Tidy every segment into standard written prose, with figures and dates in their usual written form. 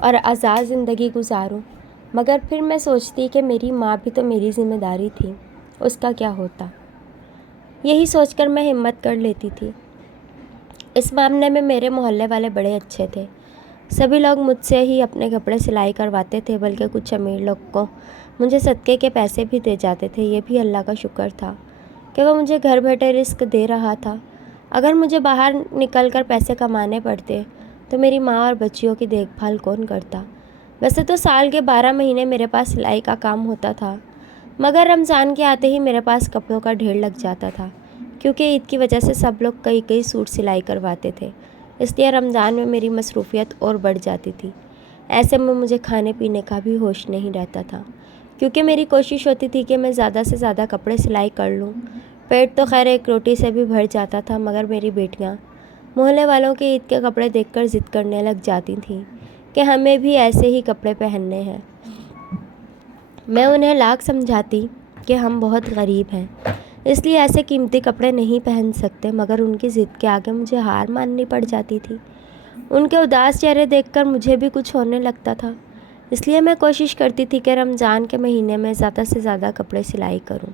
اور آزاد زندگی گزاروں، مگر پھر میں سوچتی کہ میری ماں بھی تو میری ذمہ داری تھی، اس کا کیا ہوتا؟ یہی سوچ کر میں ہمت کر لیتی تھی۔ اس معاملے میں میرے محلے والے بڑے اچھے تھے۔ سبھی لوگ مجھ سے ہی اپنے کپڑے سلائی کرواتے تھے، بلکہ کچھ امیر لوگ کو مجھے صدقے کے پیسے بھی دے جاتے تھے۔ یہ بھی اللہ کا شکر تھا کہ وہ مجھے گھر بیٹھے رزق دے رہا تھا۔ اگر مجھے باہر نکل کر پیسے کمانے پڑتے تو میری ماں اور بچیوں کی دیکھ بھال کون کرتا؟ ویسے تو سال کے 12 مہینے میرے پاس سلائی کا کام ہوتا تھا، مگر رمضان کے آتے ہی میرے پاس کپڑوں کا ڈھیر لگ جاتا تھا، کیونکہ عید کی وجہ سے سب لوگ کئی سوٹ سلائی کرواتے تھے، اس لیے رمضان میں میری مصروفیت اور بڑھ جاتی تھی۔ ایسے میں مجھے کھانے پینے کا بھی ہوش نہیں رہتا تھا، کیونکہ میری کوشش ہوتی تھی کہ میں زیادہ سے زیادہ کپڑے سلائی کر لوں۔ پیٹ تو خیر ایک روٹی سے بھی بھر جاتا تھا، مگر میری بیٹیاں محلے والوں کے عید کے کپڑے دیکھ کر ضد کرنے لگ جاتی تھیں کہ ہمیں بھی ایسے ہی کپڑے پہننے ہیں۔ میں انہیں لاکھ سمجھاتی کہ ہم بہت غریب ہیں، اس لیے ایسے قیمتی کپڑے نہیں پہن سکتے، مگر ان کی ضد کے آگے مجھے ہار ماننی پڑ جاتی تھی۔ ان کے اداس چہرے دیکھ کر مجھے بھی کچھ ہونے لگتا تھا، اس لیے میں کوشش کرتی تھی کہ رمضان کے مہینے میں زیادہ سے زیادہ کپڑے سلائی کروں،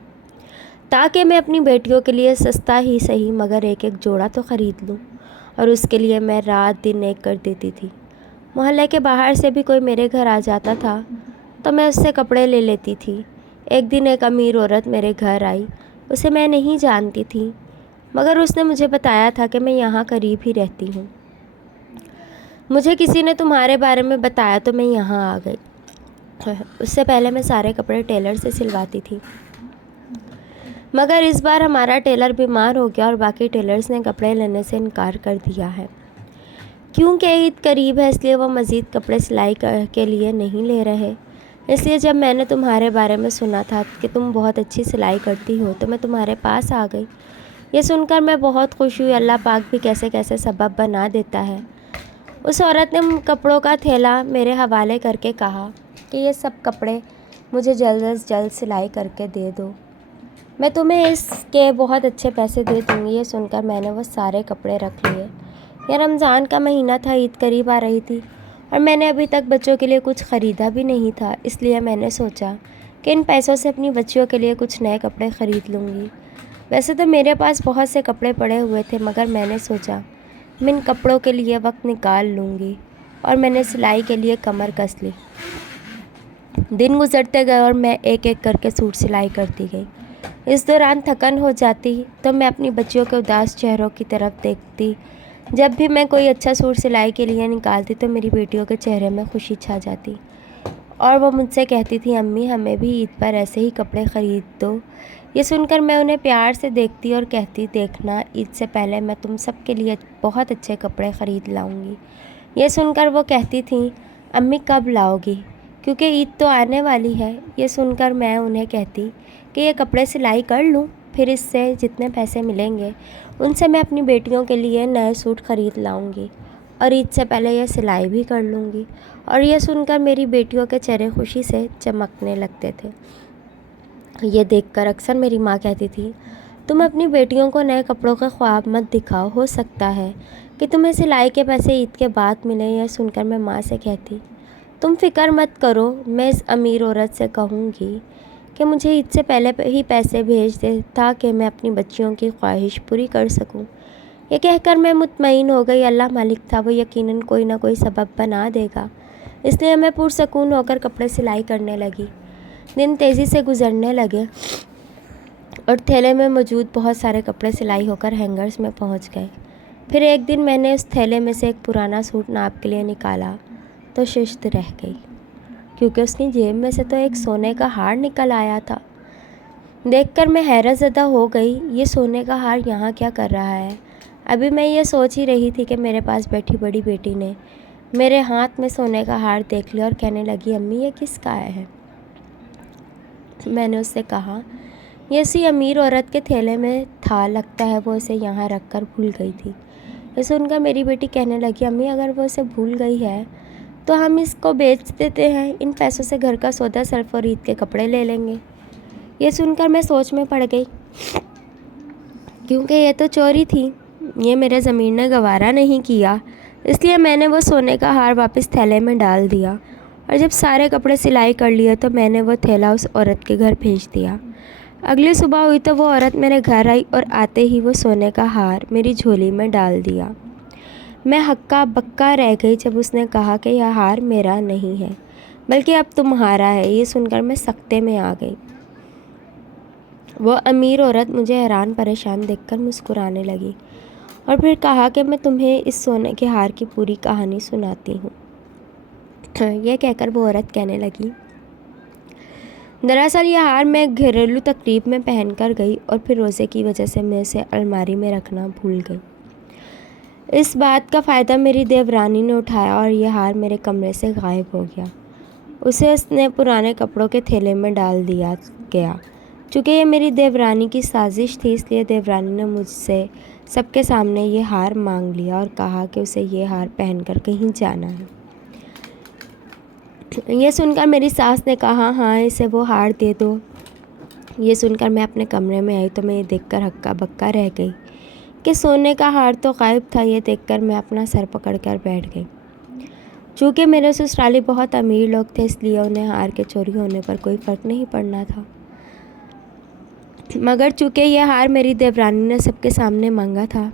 تاکہ میں اپنی بیٹیوں کے لیے سستا ہی صحیح مگر ایک جوڑا تو خرید لوں، اور اس کے لیے میں رات دن ایک کر دیتی تھی۔ محلے کے باہر سے بھی کوئی میرے گھر آ جاتا تھا تو میں اس سے کپڑے لے لیتی تھی۔ ایک دن ایک امیر عورت میرے گھر آئی، اسے میں نہیں جانتی تھی، مگر اس نے مجھے بتایا تھا کہ میں یہاں قریب ہی رہتی ہوں۔ مجھے کسی نے تمہارے بارے میں بتایا تو میں یہاں آ گئی۔ اس سے پہلے میں سارے کپڑے ٹیلر سے سلواتی تھی، مگر اس بار ہمارا ٹیلر بیمار ہو گیا اور باقی ٹیلرز نے کپڑے لینے سے انکار کر دیا ہے۔ کیونکہ عید قریب ہے، اس لیے وہ مزید کپڑے سلائی کے لیے نہیں لے رہے۔ اس لیے جب میں نے تمہارے بارے میں سنا تھا کہ تم بہت اچھی سلائی کرتی ہو تو میں تمہارے پاس آ گئی۔ یہ سن کر میں بہت خوش ہوئی، اللہ پاک بھی کیسے کیسے سبب بنا دیتا ہے۔ اس عورت نے کپڑوں کا تھیلا میرے حوالے کر کے کہا کہ یہ سب کپڑے مجھے جلد از جلد سلائی کر کے دے دو، میں تمہیں اس کے بہت اچھے پیسے دے دوں گی۔ یہ سن کر میں نے وہ سارے کپڑے رکھ لیے۔ یہ رمضان کا مہینہ تھا، عید قریب آ رہی تھی اور میں نے ابھی تک بچوں کے لیے کچھ خریدا بھی نہیں تھا، اس لیے میں نے سوچا کہ ان پیسوں سے اپنی بچیوں کے لیے کچھ نئے کپڑے خرید لوں گی۔ ویسے تو میرے پاس بہت سے کپڑے پڑے ہوئے تھے، مگر میں نے سوچا میں ان کپڑوں کے لیے وقت نکال لوں گی، اور میں نے سلائی کے لیے کمر کس لی۔ دن گزرتے گئے اور میں ایک ایک کر کے سوٹ سلائی کرتی گئی۔ اس دوران تھکن ہو جاتی تو میں اپنی بچیوں کے اداس چہروں کی طرف دیکھتی۔ جب بھی میں کوئی اچھا سوٹ سلائی کے لیے نکالتی تو میری بیٹیوں کے چہرے میں خوشی چھا جاتی، اور وہ مجھ سے کہتی تھی امی ہمیں بھی عید پر ایسے ہی کپڑے خرید دو۔ یہ سن کر میں انہیں پیار سے دیکھتی اور کہتی دیکھنا عید سے پہلے میں تم سب کے لیے بہت اچھے کپڑے خرید لاؤں گی۔ یہ سن کر وہ کہتی تھیں امی کب لاؤ گی، کیونکہ عید تو آنے والی ہے۔ یہ سن کر میں انہیں کہتی کہ یہ کپڑے سلائی کر لوں، پھر اس سے جتنے پیسے ملیں گے ان سے میں اپنی بیٹیوں کے لیے نئے سوٹ خرید لاؤں گی، اور عید سے پہلے یہ سلائی بھی کر لوں گی۔ اور یہ سن کر میری بیٹیوں کے چہرے خوشی سے چمکنے لگتے تھے۔ یہ دیکھ کر اکثر میری ماں کہتی تھی تم اپنی بیٹیوں کو نئے کپڑوں کے خواب مت دکھاؤ، ہو سکتا ہے کہ تمہیں سلائی کے پیسے عید کے بعد ملیں۔ یہ سن کر میں ماں سے کہتی تم فکر مت کرو، میں اس امیر عورت سے کہوں گی کہ مجھے عید سے پہلے ہی پیسے بھیج دے تاکہ میں اپنی بچیوں کی خواہش پوری کر سکوں۔ یہ کہہ کر میں مطمئن ہو گئی، اللہ مالک تھا، وہ یقیناً کوئی نہ کوئی سبب بنا دے گا۔ اس لیے میں پرسکون ہو کر کپڑے سلائی کرنے لگی۔ دن تیزی سے گزرنے لگے اور تھیلے میں موجود بہت سارے کپڑے سلائی ہو کر ہینگرز میں پہنچ گئے۔ پھر ایک دن میں نے اس تھیلے میں سے ایک پرانا سوٹ ناپ کے لیے نکالا تو ششت رہ گئی، کیونکہ اس کی جیب میں سے تو ایک سونے کا ہار نکل آیا تھا۔ دیکھ کر میں حیرت زدہ ہو گئی، یہ سونے کا ہار یہاں کیا کر رہا ہے؟ ابھی میں یہ سوچ ہی رہی تھی کہ میرے پاس بیٹھی بڑی بیٹی نے میرے ہاتھ میں سونے کا ہار دیکھ لیا اور کہنے لگی امی یہ کس کا ہے؟ میں نے اس سے کہا یہ اسی امیر عورت کے تھیلے میں تھا، لگتا ہے وہ اسے یہاں رکھ کر بھول گئی تھی۔ یہ سن کر میری بیٹی کہنے لگی امی اگر وہ اسے بھول گئی ہے تو ہم اس کو بیچ دیتے ہیں، ان پیسوں سے گھر کا سودا صرف اور عید کے کپڑے لے لیں گے۔ یہ سن کر میں سوچ میں پڑ گئی، کیونکہ یہ تو چوری تھی، یہ میرے ضمیر نے گوارا نہیں کیا، اس لیے میں نے وہ سونے کا ہار واپس تھیلے میں ڈال دیا، اور جب سارے کپڑے سلائی کر لیے تو میں نے وہ تھیلا اس عورت کے گھر بھیج دیا۔ اگلی صبح ہوئی تو وہ عورت میرے گھر آئی اور آتے ہی وہ سونے کا ہار میری جھولی میں ڈال دیا۔ میں ہکا بکا رہ گئی جب اس نے کہا کہ یہ ہار میرا نہیں ہے بلکہ اب تمہارا ہے۔ یہ سن کر میں سکتے میں آ گئی۔ وہ امیر عورت مجھے حیران پریشان دیکھ کر مسکرانے لگی اور پھر کہا کہ میں تمہیں اس سونے کے ہار کی پوری کہانی سناتی ہوں۔ یہ کہہ کر وہ عورت کہنے لگی، دراصل یہ ہار میں ایک گھریلو تقریب میں پہن کر گئی اور پھر روزے کی وجہ سے میں اسے الماری میں رکھنا بھول گئی۔ اس بات کا فائدہ میری دیورانی نے اٹھایا اور یہ ہار میرے کمرے سے غائب ہو گیا۔ اسے اس نے پرانے کپڑوں کے تھیلے میں ڈال دیا گیا۔ چونکہ یہ میری دیورانی کی سازش تھی، اس لیے دیورانی نے مجھ سے سب کے سامنے یہ ہار مانگ لیا اور کہا کہ اسے یہ ہار پہن کر کہیں جانا ہے۔ یہ سن کر میری ساس نے کہا، ہاں اسے وہ ہار دے دو۔ یہ سن کر میں اپنے کمرے میں آئی تو میں یہ دیکھ کر ہکا بکا رہ گئی کہ سونے کا ہار تو غائب تھا۔ یہ دیکھ کر میں اپنا سر پکڑ کر بیٹھ گئی۔ چونکہ میرے سسرالی بہت امیر لوگ تھے، اس لیے انہیں ہار کے چوری ہونے پر کوئی فرق نہیں پڑنا تھا، مگر چونکہ یہ ہار میری دیورانی نے سب کے سامنے مانگا تھا،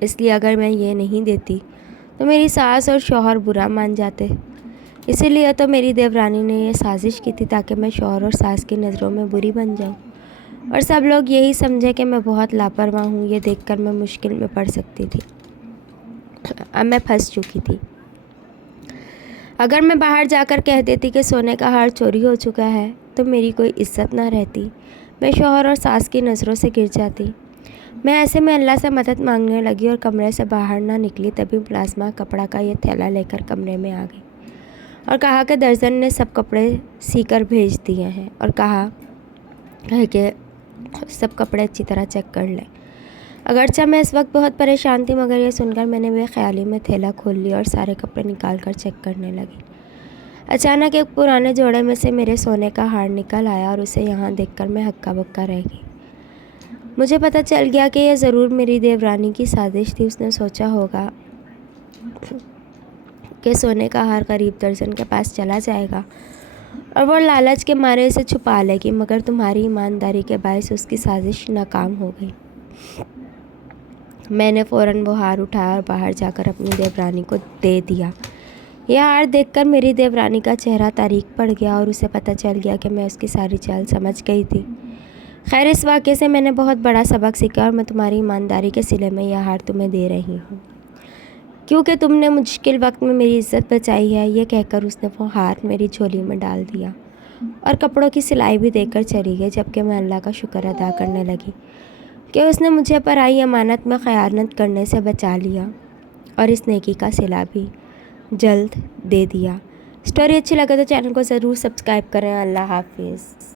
اس لیے اگر میں یہ نہیں دیتی تو میری ساس اور شوہر برا مان جاتے۔ اسی لیے تو میری دیورانی نے یہ سازش کی تھی تاکہ میں شوہر اور ساس کی نظروں میں بری بن جاؤں اور سب لوگ یہی سمجھے کہ میں بہت لاپرواہ ہوں۔ یہ دیکھ کر میں مشکل میں پڑ سکتی تھی۔ اب میں پھنس چکی تھی۔ اگر میں باہر جا کر کہہ دیتی کہ سونے کا ہار چوری ہو چکا ہے تو میری کوئی عزت نہ رہتی، میں شوہر اور ساس کی نظروں سے گر جاتی۔ میں ایسے میں اللہ سے مدد مانگنے لگی اور کمرے سے باہر نہ نکلی، تبھی پلازما کپڑا کا یہ تھیلا لے کر کمرے میں آ گئی اور کہا کہ درزن نے سب کپڑے سی کر بھیج دیے ہیں اور کہا ہے کہ سب کپڑے اچھی طرح چیک کر لیں۔ اگرچہ میں اس وقت بہت پریشان تھی، مگر یہ سن کر میں نے بے خیالی میں تھیلا کھول لیا اور سارے کپڑے نکال کر چیک کرنے لگی۔ اچانک ایک پرانے جوڑے میں سے میرے سونے کا ہار نکل آیا اور اسے یہاں دیکھ کر میں ہکا بکا رہ گئی۔ مجھے پتہ چل گیا کہ یہ ضرور میری دیورانی کی سازش تھی۔ اس نے سوچا ہوگا کہ سونے کا ہار غریب درزن کے پاس چلا جائے گا اور وہ لالچ کے مارے اسے چھپا لے گی، مگر تمہاری ایمانداری کے باعث اس کی سازش ناکام ہو گئی۔ میں نے فوراً وہ ہار اٹھایا اور باہر جا کر اپنی دیورانی کو دے دیا۔ یہ ہار دیکھ کر میری دیورانی کا چہرہ تاریک پڑ گیا اور اسے پتہ چل گیا کہ میں اس کی ساری چال سمجھ گئی تھی۔ خیر، اس واقعے سے میں نے بہت بڑا سبق سیکھا اور میں تمہاری ایمانداری کے صلے میں یہ ہار تمہیں دے رہی ہوں، کیونکہ تم نے مشکل وقت میں میری عزت بچائی ہے۔ یہ کہہ کر اس نے وہ ہار میری جھولی میں ڈال دیا اور کپڑوں کی سلائی بھی دے کر چلی گئی، جبکہ میں اللہ کا شکر ادا کرنے لگی کہ اس نے مجھے پرائی امانت میں خیانت کرنے سے بچا لیا اور اس نیکی کا صلہ بھی جلد دے دیا۔ اسٹوری اچھی لگے تو چینل کو ضرور سبسکرائب کریں۔ اللہ حافظ۔